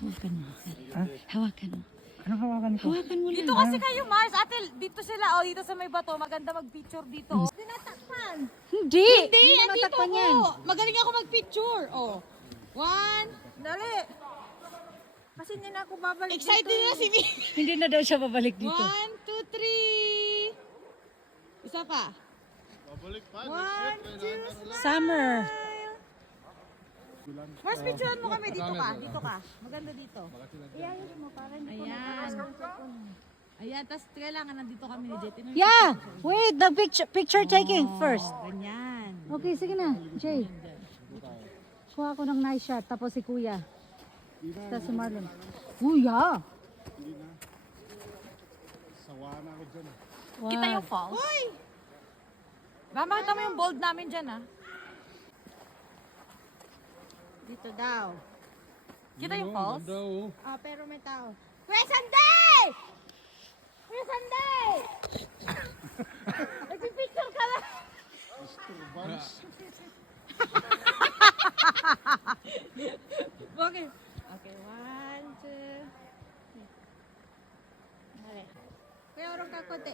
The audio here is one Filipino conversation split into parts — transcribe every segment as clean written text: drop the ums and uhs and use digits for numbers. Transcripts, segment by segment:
Hawakan mo. Hawakan mo. Anong hawakan ko? Hawakan mo lang. Dito kasi kayo, Mars. Ate, dito sila. O, dito sa may bato. Maganda mag-picture dito. Oh. Tinatakpan. Hindi, andito matakpan ako. yan. Magaling ako mag-picture. Oh. One. Dali. Kasi hindi na ako babalik Excited dito. na si Mi. Hindi na daw siya babalik dito. 1, 2, 3. Isa pa. Babalik pa. 1, 2, Summer. Mars, picturean mo kami. Dito ka. Dito ka. Maganda dito. Iayos mo para hindi ko Ayan. Ayan, tas kailangan nandito kami ni Jet. Yeah! Wait, the picture taking first. Ganyan. Okay, sige na. Jay. Kuha ako ng nice shot. Tapos si Kuya. Tapos si Marlon. Kuya! Sawa na ako dyan. Wow. Kita yung falls? Uy! Makita mo yung bold namin dyan, ha? Dito daw. Kita yung falls? Ah, pero may tao. Kuya Sunday! Kuya Sunday! Nagpipicture ka lang. Okay. Okay, 1, 2. Dali. Kuya, urong ka konti.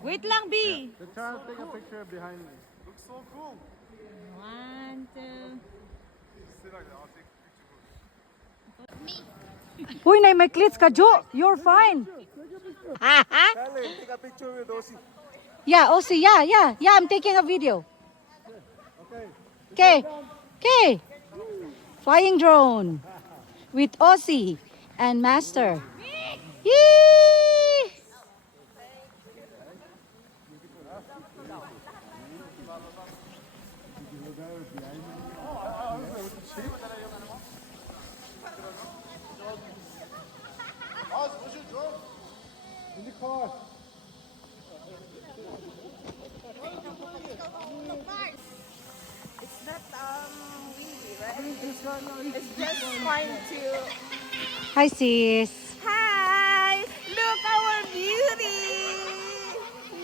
Wait lang, B. Let's try to take a picture behind me. Looks so cool. 1, 2. Sit like that. I'll take a picture. Uy, may clits ka, Jo. You're fine. Kelly, take a picture with Osi. Yeah, Osi, yeah. I'm taking a video. Okay. Okay. Flying drone with Osi and Master. Yee! Oz, where's your drone? In the car. It's not windy, right? It's just fine to... Hi, sis. Hi! Look our beauty!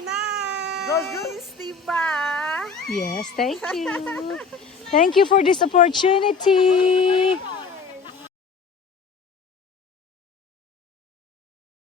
Nice! Diba? Yes, thank you. Thank you for this opportunity.